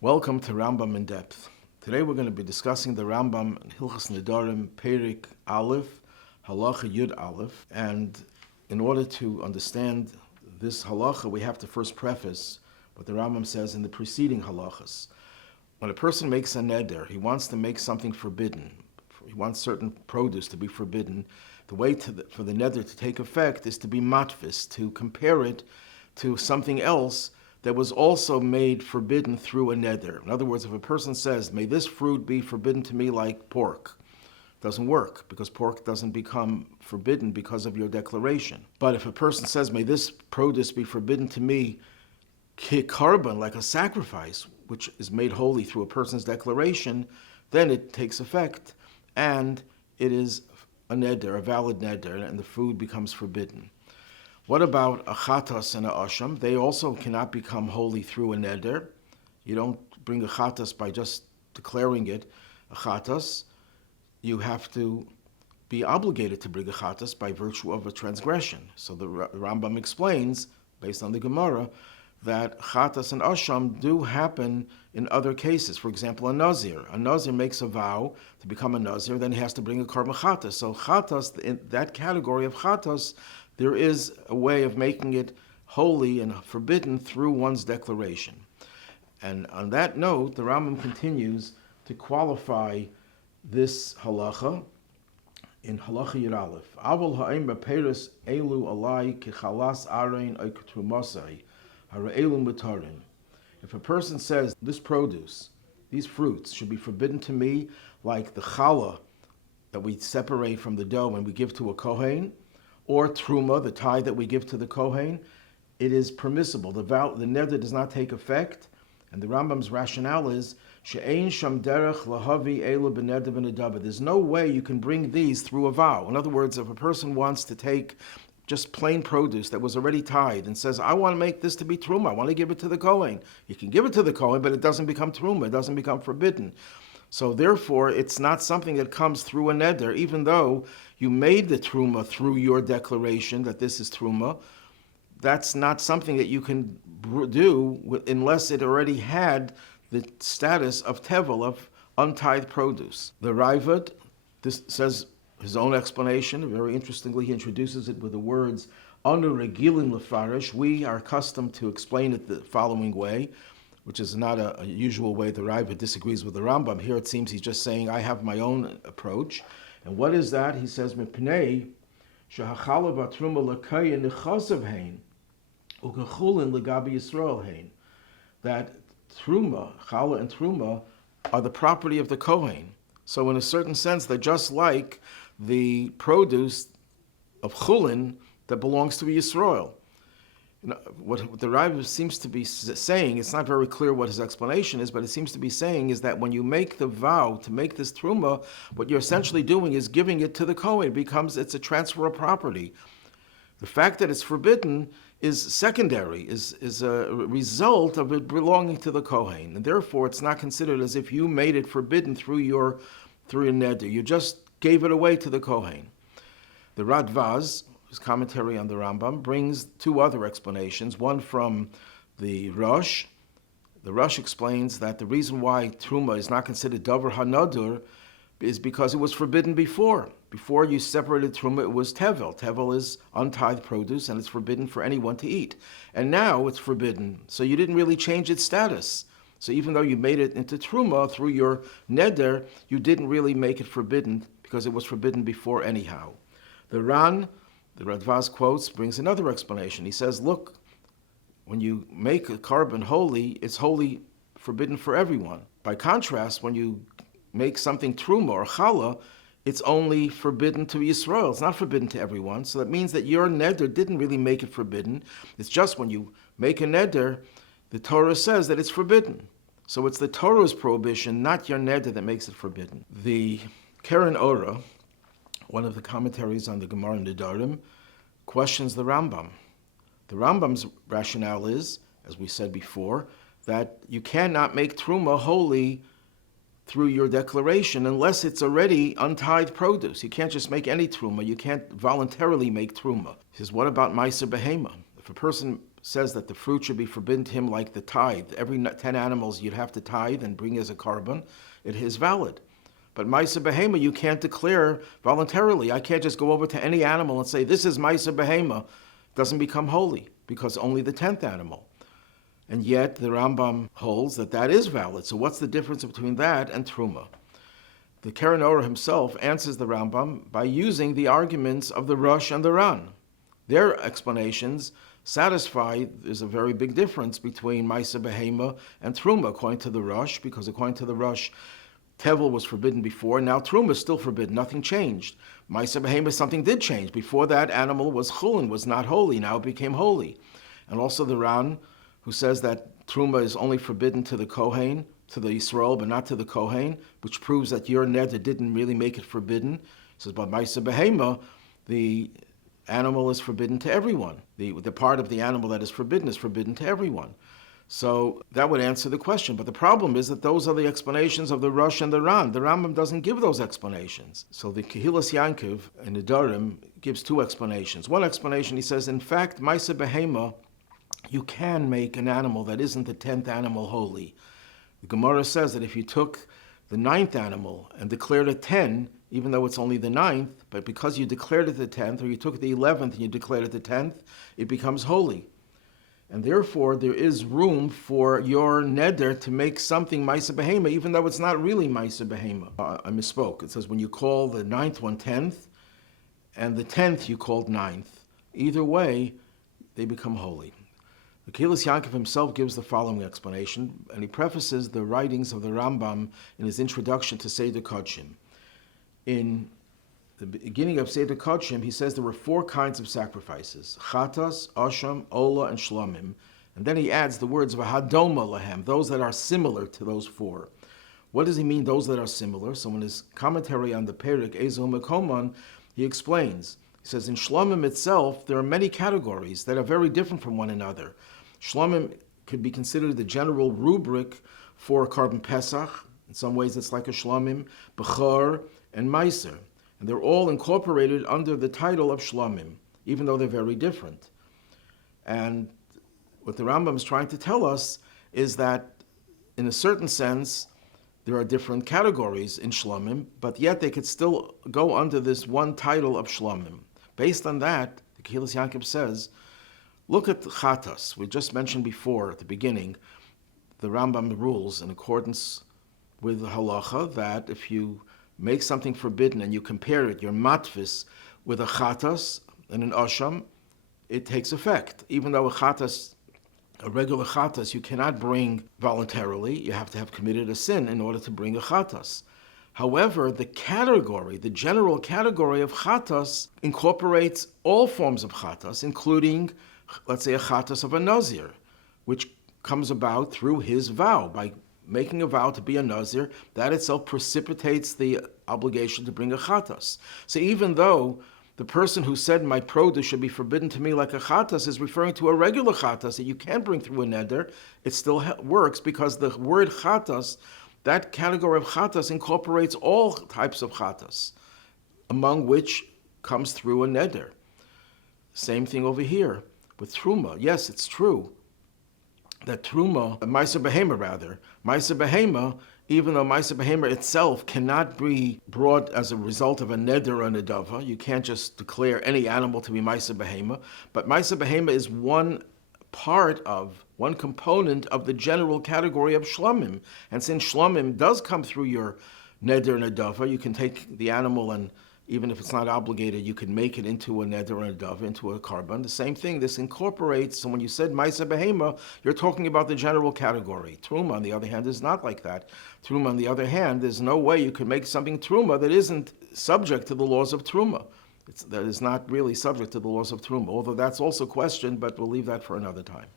Welcome to Rambam in Depth. Today we're going to be discussing the Rambam in Hilchos Nedarim, Perik Aleph, Halacha Yud Aleph. And in order to understand this halacha, we have to first preface what the Rambam says in the preceding halachas. When a person makes a neder, he wants to make something forbidden. He wants certain produce to be forbidden. The way for the neder to take effect is to be matvis, to compare it to something else that was also made forbidden through a neder. In other words, if a person says, may this fruit be forbidden to me like pork, it doesn't work because pork doesn't become forbidden because of your declaration. But if a person says, may this produce be forbidden to me korban, like a sacrifice, which is made holy through a person's declaration, then it takes effect and it is a neder, a valid neder, and the food becomes forbidden. What about a chatas and a asham? They also cannot become holy through a neder. You don't bring a chatas by just declaring it a chatas. You have to be obligated to bring a chatas by virtue of a transgression. So the Rambam explains, based on the Gemara, that chatas and asham do happen in other cases. For example, a nazir. A nazir makes a vow to become a nazir, then he has to bring a korban chatas. So chatas, in that category of chatas, there is a way of making it holy and forbidden through one's declaration. And on that note, the Rambam continues to qualify this halacha in halacha Yud Aleph. Avol ha'im b'peiros elu alai kichalas arein oy ketrumasai ha're'elu mutarin. If a person says, this produce, these fruits, should be forbidden to me like the challah that we separate from the dough and we give to a kohen, or truma, the tithe that we give to the kohen, it is permissible. The neder does not take effect, and the Rambam's rationale is she'ein sham derech lahavi elu b'neder v'nedava. There's no way you can bring these through a vow. In other words, if a person wants to take just plain produce that was already tithed and says, I want to make this to be truma, I want to give it to the kohen. You can give it to the kohen, but it doesn't become truma, it doesn't become forbidden. So therefore, it's not something that comes through a neder, even though you made the truma through your declaration that this is truma. That's not something that you can do unless it already had the status of tevel, of untithed produce. The Raavad, this says his own explanation. Very interestingly, he introduces it with the words, Anu regilin lefarish. We are accustomed to explain it the following way, which is not a usual way. The Raavad disagrees with the Rambam. Here it seems he's just saying, I have my own approach. And what is that? He says, Mipnei shehachala v'truma l'kaya nechasav hein ukechulin legabi Yisrael hein. That truma, challah and truma, are the property of the kohen. So in a certain sense, they're just like the produce of chulin that belongs to Yisrael. What the Rabbi seems to be saying, it's not very clear what his explanation is, but it seems to be saying is that when you make the vow to make this truma, what you're essentially doing is giving it to the kohen. It's a transfer of property. The fact that it's forbidden is secondary, is a result of it belonging to the kohen, and therefore it's not considered as if you made it forbidden through your neder. You just gave it away to the kohen. The Radvaz, his commentary on the Rambam, brings two other explanations. One from the Rosh. The Rosh explains that the reason why truma is not considered davar hanadur is because it was forbidden before. Before you separated truma, it was tevel. Tevel is untithed produce, and it's forbidden for anyone to eat. And now it's forbidden, so you didn't really change its status. So even though you made it into truma through your neder, you didn't really make it forbidden because it was forbidden before anyhow. The Radvaz quotes, brings another explanation. He says, look, when you make a korban holy, it's holy, forbidden for everyone. By contrast, when you make something truma or challah, it's only forbidden to Yisrael. It's not forbidden to everyone. So that means that your neder didn't really make it forbidden. It's just when you make a neder, the Torah says that it's forbidden. So it's the Torah's prohibition, not your neder, that makes it forbidden. The Keren Ora, one of the commentaries on the Gemara Nedarim, questions the Rambam. The Rambam's rationale is, as we said before, that you cannot make truma holy through your declaration unless it's already untithed produce. You can't just make any truma. You can't voluntarily make truma. He says, what about Meiser Behema? If a person says that the fruit should be forbidden to him like the tithe. Every 10 animals you'd have to tithe and bring as a carbon. It is valid. But Maisa Behema, you can't declare voluntarily. I can't just go over to any animal and say, this is Maisa Behema. It doesn't become holy because only the 10th animal. And yet the Rambam holds that that is valid. So what's the difference between that and Truma? The Keren Orah himself answers the Rambam by using the arguments of the Rosh and the Ran. Their explanations satisfy there's a very big difference between Maisa Behema and Truma, according to the Rosh, because according to the Rosh, Tevel was forbidden before, now Truma is still forbidden, nothing changed. Maisa Behema, something did change. Before that animal was chulin, was not holy, now it became holy. And also the Ran, who says that Truma is only forbidden to the Kohen, to the Yisrael, but not to the Kohen, which proves that your Neder didn't really make it forbidden. It says, but Maisa Behema, the animal is forbidden to everyone. The part of the animal that is forbidden to everyone. So that would answer the question. But the problem is that those are the explanations of the Rosh and the Ran. The Rambam doesn't give those explanations. So the Kehilas Yankov in Nedarim gives two explanations. One explanation, he says, in fact, Maisa Behema, you can make an animal that isn't the 10th animal holy. The Gemara says that if you took the 9th animal and declared it 10, even though it's only the 9th, but because you declared it the 10th, or you took the 11th and you declared it the 10th, it becomes holy. And therefore, there is room for your neder to make something Maisa Behema, even though it's not really Maisa Behema. I misspoke. It says when you call the 9th one 10th, and the 10th you called 9th, either way, they become holy. The Kehilas Yankov himself gives the following explanation, and he prefaces the writings of the Rambam in his introduction to Seder Kodshim. In the beginning of Seder Kodshim, he says there were 4 kinds of sacrifices: Chatas, Asham, Ola, and Shlomim. And then he adds the words of Hadoma Lahem, those that are similar to those 4. What does he mean, those that are similar? So in his commentary on the Perek Ezel Mekoman, he explains. He says in Shlomim itself, there are many categories that are very different from one another. Shlomim could be considered the general rubric for Karban Pesach. In some ways it's like a Shlomim, Bechor, and Meiser. And they're all incorporated under the title of Shlomim, even though they're very different. And what the Rambam is trying to tell us is that, in a certain sense, there are different categories in Shlomim, but yet they could still go under this one title of Shlomim. Based on that, the Kehilas Yankov says, look at Chatas. We just mentioned before, at the beginning, the Rambam rules in accordance with the halacha that if you make something forbidden and you compare it, your matvis, with a chatas and an asham, it takes effect. Even though a regular chatas, you cannot bring voluntarily, you have to have committed a sin in order to bring a chatas. However, the general category of chatas incorporates all forms of chatas, including, let's say, a chatas of a nazir, which comes about through his vow. By making a vow to be a nazir, that itself precipitates the obligation to bring a chatas. So even though the person who said my produce should be forbidden to me like a chatas is referring to a regular chatas that you can't bring through a neder, it still works because the word chatas, that category of chatas, incorporates all types of chatas, among which comes through a neder. Same thing over here with truma. Yes, it's true that Truma, Maisa Behema, even though Maisa Behema itself cannot be brought as a result of a neder or a nedava, you can't just declare any animal to be Maisa Behema, but Maisa Behema is one component of the general category of Shlomim. And since Shlomim does come through your neder and nedava, you can take the animal and even if it's not obligated, you can make it into a neder or a dove, into a carbon. The same thing, this incorporates, so when you said Maisa Behema, you're talking about the general category. Truma, on the other hand, is not like that. Truma, on the other hand, there's no way you can make something Truma that isn't subject to the laws of Truma. That is not really subject to the laws of Truma, although that's also questioned, but we'll leave that for another time.